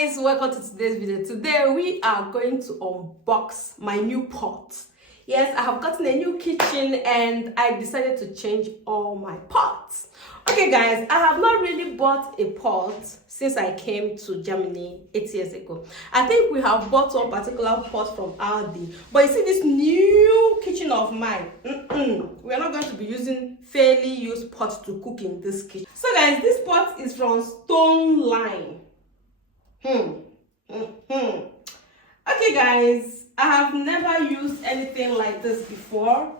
Guys, welcome to today's video. Today we are going to unbox my new pot. Yes, I have gotten a new kitchen and I decided to change all my pots. Okay guys, I have not really bought a pot since I came to Germany 8 years ago. I think we have bought one particular pot from Aldi, but you see this new kitchen of mine, we are not going to be using fairly used pots to cook in this kitchen. So guys, this pot is from Stoneline. Okay guys, I have never used anything like this before.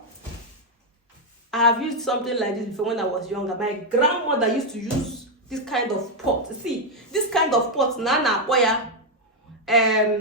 I have used something like this before when I was younger. My grandmother used to use this kind of pot. See, this kind of pot, nana boya, ite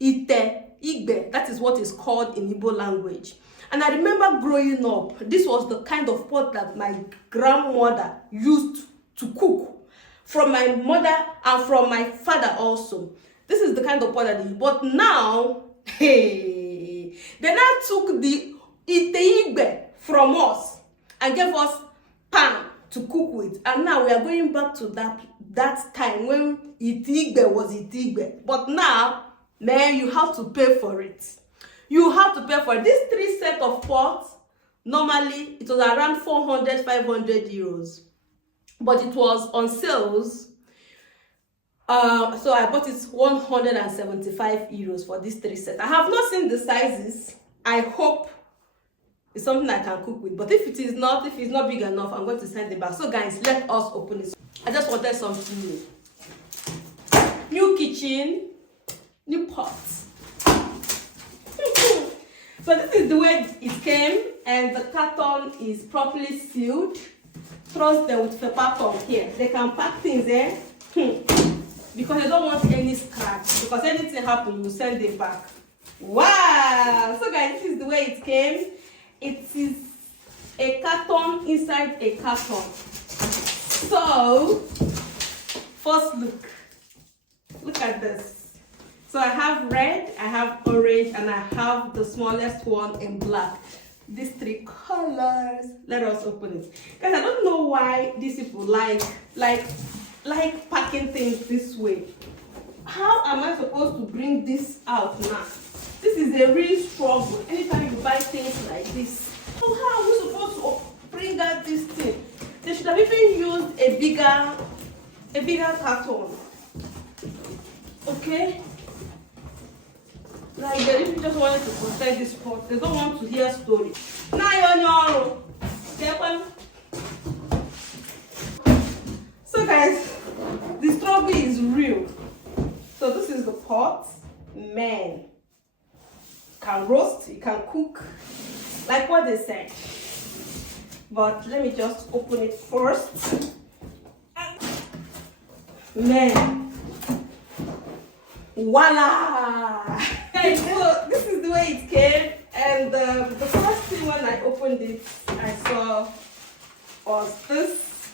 igbe. That is what is called in Igbo language. And I remember growing up, this was the kind of pot that my grandmother used to cook. From my mother and from my father also. This is the kind of pot that they use. But now, hey, they now took the ite from us and gave us pan to cook with. And now we are going back to that time when ite was ite. But now, man, you have to pay for it. You have to pay for it. These 3 sets of pots, normally it was around 400, 500 euros. But it was on sales. So I bought it 175 euros for these 3 sets. I have not seen the sizes. I hope it's something I can cook with. But if it's not big enough, I'm going to send it back. So guys, let us open it. I just wanted something new. New kitchen, new pots. So this is the way it came, and the carton is properly sealed. Trust them with paper from here. They can pack things there because they don't want any scratch. Because anything happens, you send it back. Wow! So guys, this is the way it came. It is a carton inside a carton. So first look at this. So I have red, I have orange, and I have the smallest one in black. These 3 colors. Let us open it. Guys, I don't know why these people like packing things this way. How am I supposed to bring this out now? This is a real struggle. Anytime you buy things like this, so how are we supposed to bring out this thing? They should have even used a bigger carton. Okay? Like they really just wanted to protect this pot. They don't want to hear stories. So guys, the struggle is real. So this is the pot. Man, can roast, it can cook, like what they said. But let me just open it first. Man, voila! So this is the way it came, and the first thing when I opened it, I saw was this,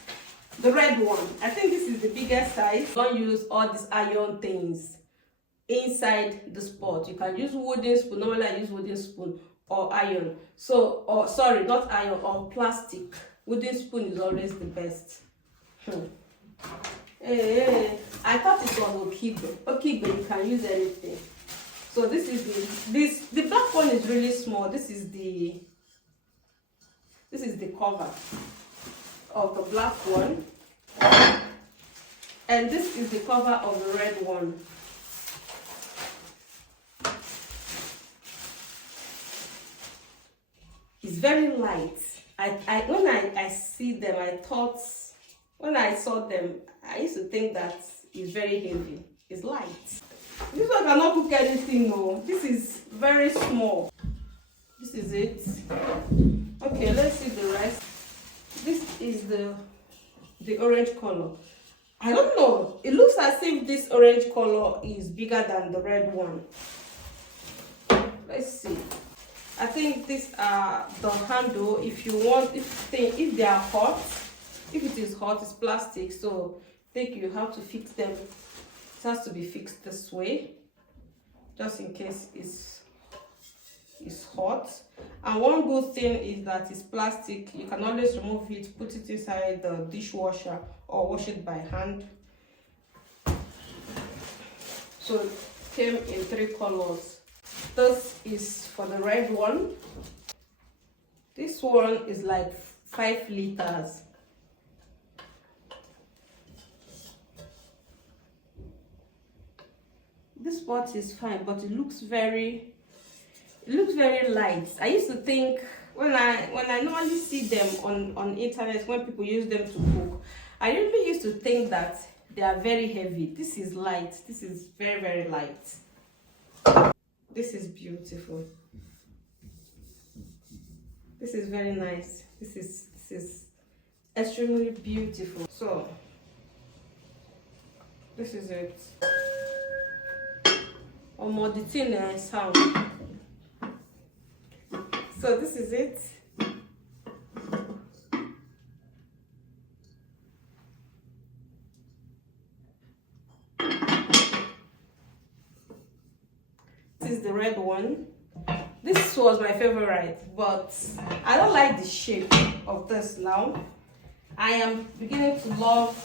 the red one. I think this is the biggest size. Don't use all these iron things inside this pot. You can use wooden spoon. Normally I use wooden spoon or iron. So, or sorry, not iron, or plastic. Wooden spoon is always the best. Hey, I thought it was okigbe. Okigbe, you can use anything. So this is the black one is really small. This is the cover of the black one, and this is the cover of the red one. It's very light. When I see them, I thought, when I saw them, I used to think that it's very heavy. It's light. This one cannot cook anything, no. This is very small. This is it. Okay, let's see the rest. This is the orange color. I don't know. It looks as if this orange color is bigger than the red one. Let's see. I think these are the handle. If you want, if they are hot, if it is hot, it's plastic. So I think you have to fix them. It has to be fixed this way, just in case it's hot. And one good thing is that it's plastic. You can always remove it, put it inside the dishwasher, or wash it by hand. So it came in 3 colors. This is for the red one. This one is like 5 liters. This pot is fine, but it looks very light. I used to think when I normally see them on internet, when people use them to cook, I really used to think that they are very heavy. This is light. This is very light. This is beautiful. This is very nice. This is extremely beautiful. So this is it. More the thin sound. So this is it. This is the red one. This was my favorite, but I don't like the shape of this now. I am beginning to love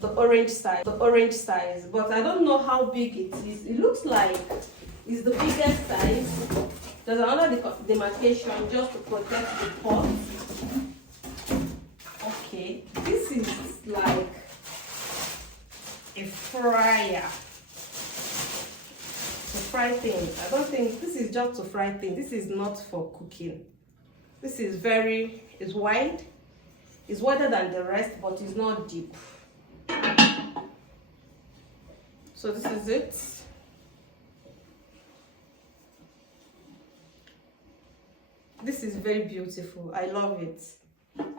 the orange size, but I don't know how big it is. It looks like it's the biggest size. There's another demarcation just to protect the pot. Okay, this is like a fryer to fry things. I don't think this is just to fry things. This is not for cooking. This is it's wide. It's wider than the rest, but it's not deep. So this is it. This is very beautiful. I love it.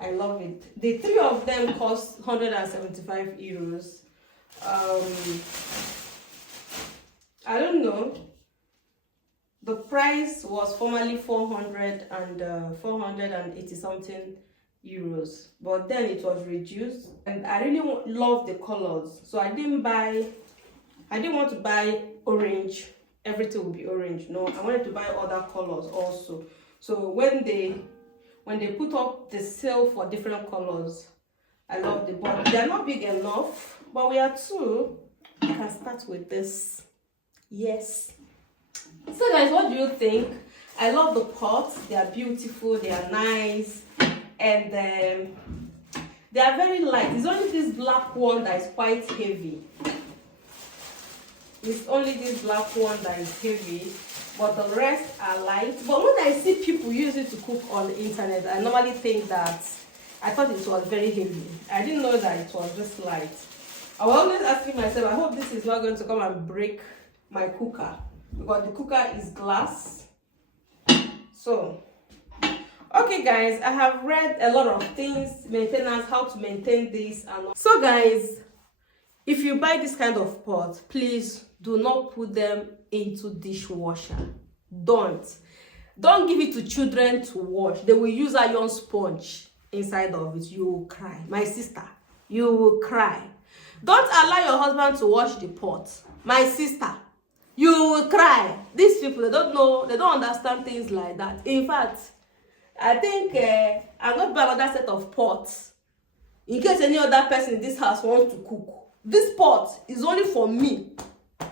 I love it. The 3 of them cost 175 euros. I don't know. The price was formerly 480 something euros, but then it was reduced, and I really love the colors, so I didn't want to buy orange. Everything will be orange. No, I wanted to buy other colors also. So when they put up the sale for different colors, I love them, but they're not big enough. But we are 2. I can start with this. Yes. So guys, what do you think? I love the pots. They are beautiful. They are nice, and they are very light. It's only this black one that is quite heavy. It's only this black one that is heavy, but the rest are light. But when I see people use it to cook on the internet, I normally think that I thought it was very heavy. I didn't know that it was this light. I was always asking myself, I hope this is not going to come and break my cooker, because the cooker is glass. So okay guys, I have read a lot of things, maintenance, how to maintain this, and so guys, if you buy this kind of pot, please do not put them into dishwasher. Don't give it to children to wash. They will use iron sponge inside of it. You will cry. My sister, you will cry. Don't allow your husband to wash the pot. My sister, you will cry. These people, they don't know, they don't understand things like that. In fact, I think I'm going to buy another set of pots in case any other person in this house wants to cook. This pot is only for me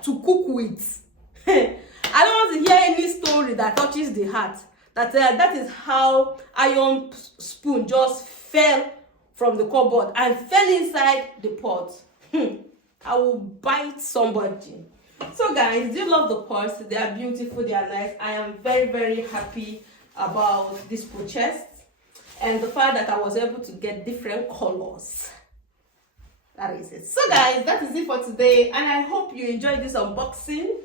to cook with. I don't want to hear any story that touches the heart. That is how iron spoon just fell from the cupboard and fell inside the pot. I will bite somebody. So guys, do you love the pots? They are beautiful, they are nice. I am very happy about this purchase and the fact that I was able to get different colors. That is it. So guys, that is it for today, and I hope you enjoyed this unboxing.